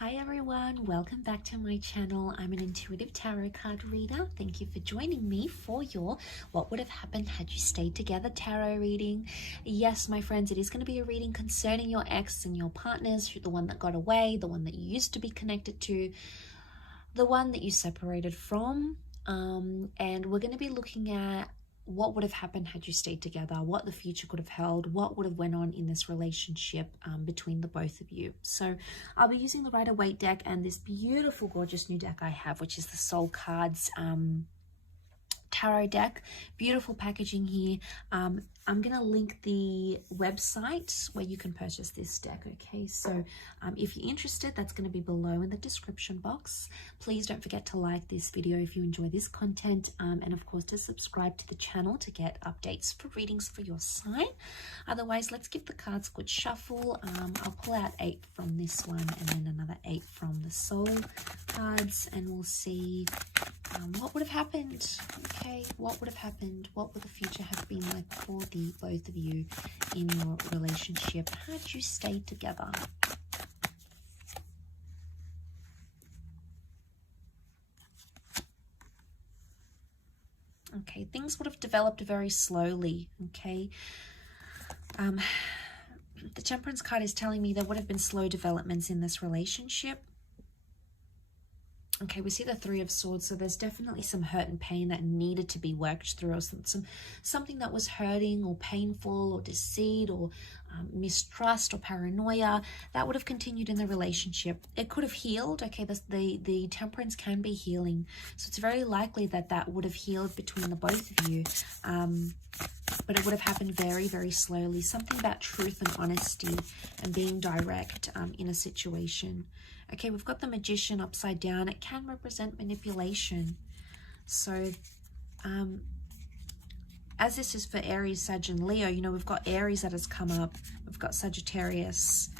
Hi everyone, welcome back to my channel. I'm an intuitive tarot card reader. Thank you for joining me for your What Would Have Happened Had You Stayed Together tarot reading. Yes, my friends, it is going to be a reading concerning your ex and your partners, the one that got away, the one that you used to be connected to, the one that you separated from. And we're going to be looking at what would have happened had you stayed together, what the future could have held, what would have went on in this relationship between the both of you. So I'll be using the Rider-Waite deck and this beautiful, gorgeous new deck I have, which is the Soul Cards tarot deck. Beautiful packaging here. I'm going to link the website where you can purchase this deck, okay? So if you're interested, that's going to be below in the description box. Please don't forget to like this video if you enjoy this content, and of course to subscribe to the channel to get updates for readings for your sign. Otherwise, let's give the cards a good shuffle. I'll pull out 8 from this one and then another 8 from the Soul cards, and we'll see what would have happened. Okay, what would have happened? What would the future have been like for the both of you in your relationship had you stayed together? Okay, things would have developed very slowly. Okay, the Temperance card is telling me there would have been slow developments in this relationship. Okay, we see the Three of Swords, so there's definitely some hurt and pain that needed to be worked through, or something that was hurting or painful or deceit or mistrust or paranoia that would have continued in the relationship. It could have healed. Okay, the Temperance can be healing, so it's very likely that that would have healed between the both of you, but it would have happened very, very slowly. Something about truth and honesty and being direct in a situation. Okay, we've got the Magician upside down. It can represent manipulation. So, as this is for Aries, Sag, and Leo, you know, we've got Aries that has come up. We've got Sagittarius.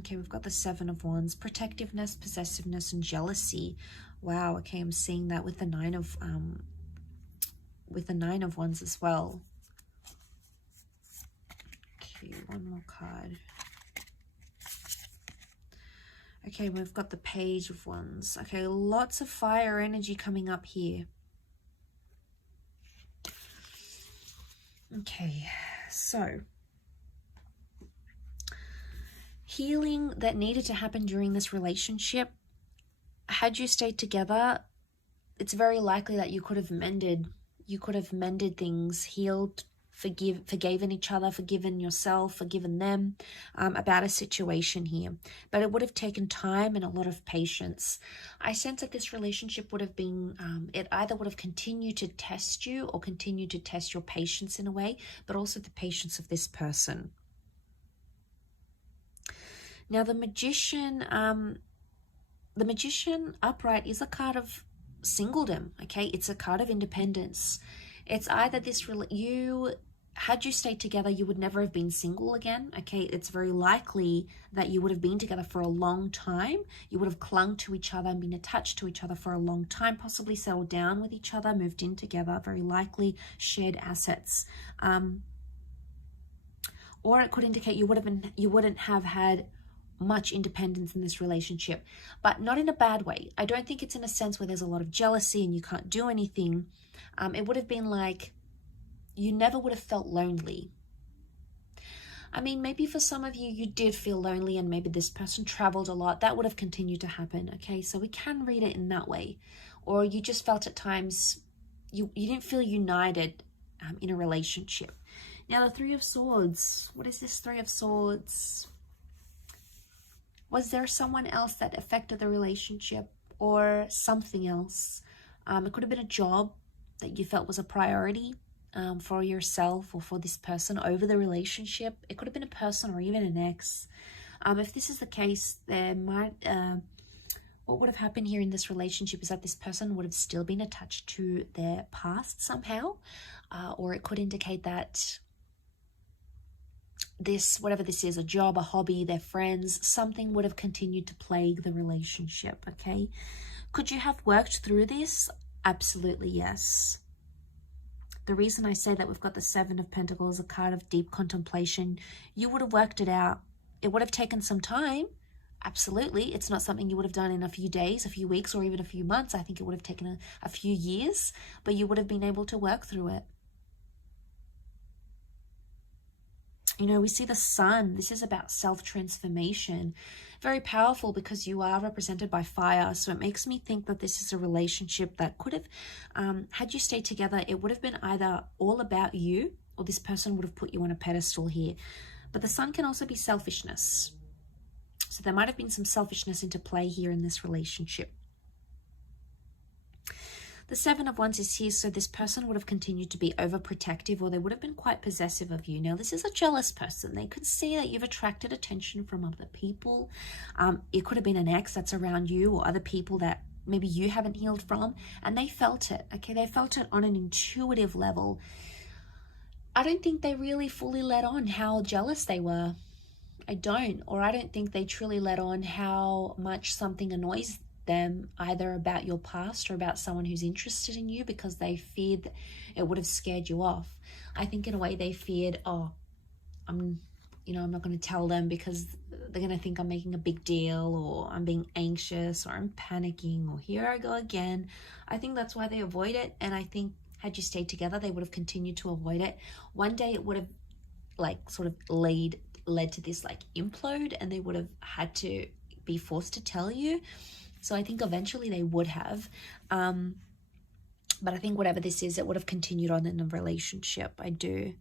Okay, we've got the Seven of Wands. Protectiveness, possessiveness, and jealousy. Wow, okay, I'm seeing that with the Nine of Wands as well. Okay, one more card. Okay, we've got the Page of Wands. Okay, lots of fire energy coming up here. Okay, so healing that needed to happen during this relationship. Had you stayed together, it's very likely that you could have mended. You could have mended things, healed, forgiven each other, forgiven yourself, forgiven them about a situation here. But it would have taken time and a lot of patience. I sense that this relationship would have been, it either would have continued to test you or continued to test your patience in a way, but also the patience of this person. Now the Magician upright is a card of singledom, okay? It's a card of independence. It's either had you stayed together, you would never have been single again, okay? It's very likely that you would have been together for a long time. You would have clung to each other and been attached to each other for a long time, possibly settled down with each other, moved in together, very likely shared assets. Or it could indicate you wouldn't have had much independence in this relationship, but not in a bad way. I don't think it's in a sense where there's a lot of jealousy and you can't do anything. It would have been like you never would have felt lonely. I mean, maybe for some of you, you did feel lonely and maybe this person traveled a lot. That would have continued to happen, okay? So we can read it in that way. Or you just felt at times you didn't feel united in a relationship. Now, the Three of Swords. What is this Three of Swords? Was there someone else that affected the relationship or something else? It could have been a job that you felt was a priority for yourself or for this person over the relationship. It could have been a person or even an ex. If this is the case, there might what would have happened here in this relationship is that this person would have still been attached to their past somehow, or it could indicate that this, whatever this is, a job, a hobby, their friends, something would have continued to plague the relationship, okay? Could you have worked through this? Absolutely, yes. The reason I say that we've got the Seven of Pentacles, a card of deep contemplation, you would have worked it out. It would have taken some time, Absolutely. It's not something you would have done in a few days, a few weeks, or even a few months. I think it would have taken a few years, but you would have been able to work through it. You know, we see the sun. This is about self-transformation. Very powerful because you are represented by fire. So it makes me think that this is a relationship that could have, had you stayed together, it would have been either all about you or this person would have put you on a pedestal here. But the sun can also be selfishness. So there might have been some selfishness into play here in this relationship. The Seven of Wands is here, so this person would have continued to be overprotective, or they would have been quite possessive of you. Now, this is a jealous person. They could see that you've attracted attention from other people. It could have been an ex that's around you or other people that maybe you haven't healed from, and they felt it, okay? They felt it on an intuitive level. I don't think they really fully let on how jealous they were. I don't think they truly let on how much something annoys them, either about your past or about someone who's interested in you, because they feared that it would have scared you off. I think in a way they feared, oh, I'm not going to tell them because they're going to think I'm making a big deal, or I'm being anxious, or I'm panicking, or here I go again. I think that's why they avoid it. And I think had you stayed together, they would have continued to avoid it. One day it would have sort of led to this implode, and they would have had to be forced to tell you. So I think eventually they would have. But I think whatever this is, it would have continued on in a relationship. I do.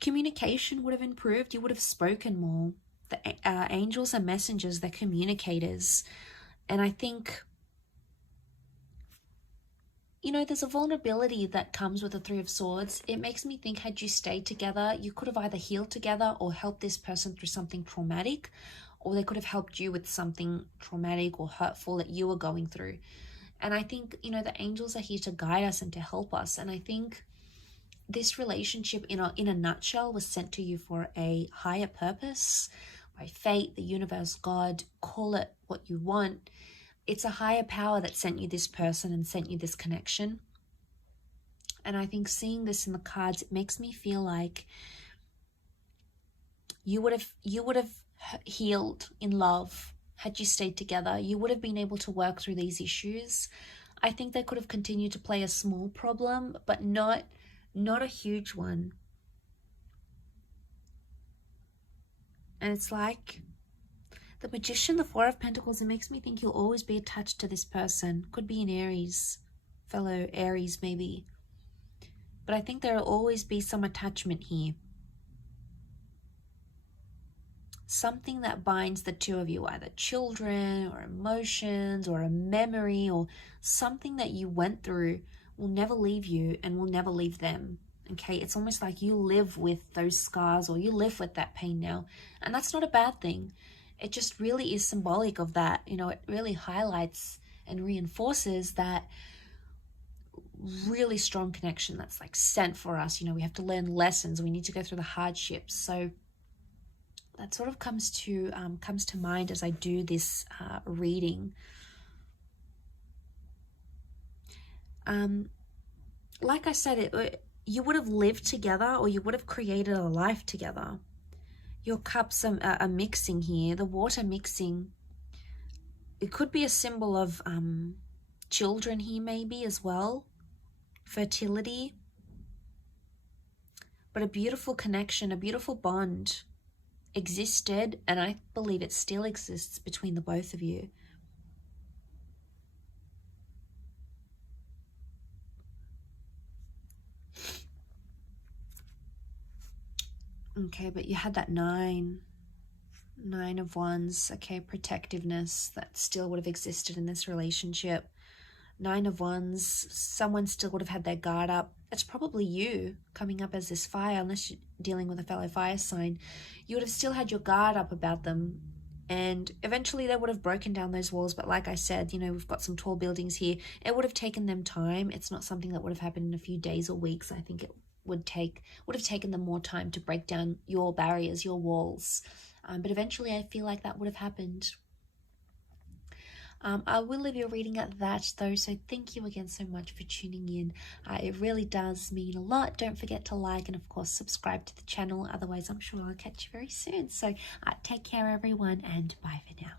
Communication would have improved. You would have spoken more. The angels are messengers. They're communicators. And I think, there's a vulnerability that comes with the Three of Swords. It makes me think, had you stayed together, you could have either healed together or helped this person through something traumatic, or they could have helped you with something traumatic or hurtful that you were going through. And I think, the angels are here to guide us and to help us. And I think this relationship, in a nutshell, was sent to you for a higher purpose, by fate, the universe, God, call it what you want. It's a higher power that sent you this person and sent you this connection. And I think seeing this in the cards, it makes me feel like you would have healed in love had you stayed together. You would have been able to work through these issues. I think they could have continued to play a small problem, but not a huge one. And it's like the Magician, the Four of Pentacles, it makes me think you'll always be attached to this person. Could be an Aries, fellow Aries maybe. But I think there will always be some attachment here. Something that binds the two of you, either children or emotions or a memory or something that you went through, will never leave you and will never leave them. Okay, it's almost like you live with those scars, or you live with that pain now. And that's not a bad thing. It just really is symbolic of that. It really highlights and reinforces that really strong connection that's sent for us. We have to learn lessons. We need to go through the hardships. So that sort of comes to mind as I do this reading. Like I said, you would have lived together, or you would have created a life together. Your cups are mixing here, the water mixing. It could be a symbol of children here maybe as well, fertility. But a beautiful connection, a beautiful bond existed, and I believe it still exists between the both of you. Okay, but you had that Nine of Wands. Okay, protectiveness that still would have existed in this relationship. Nine of Wands, someone still would have had their guard up. It's probably you coming up as this fire, unless you're dealing with a fellow fire sign. You would have still had your guard up about them. And eventually they would have broken down those walls. But like I said, we've got some tall buildings here. It would have taken them time. It's not something that would have happened in a few days or weeks. I think it would have taken them more time to break down your barriers, your walls. But eventually I feel like that would have happened. I will leave your reading at that though, so thank you again so much for tuning in. It really does mean a lot. Don't forget to like and of course subscribe to the channel, otherwise I'm sure I'll catch you very soon. So take care everyone, and bye for now.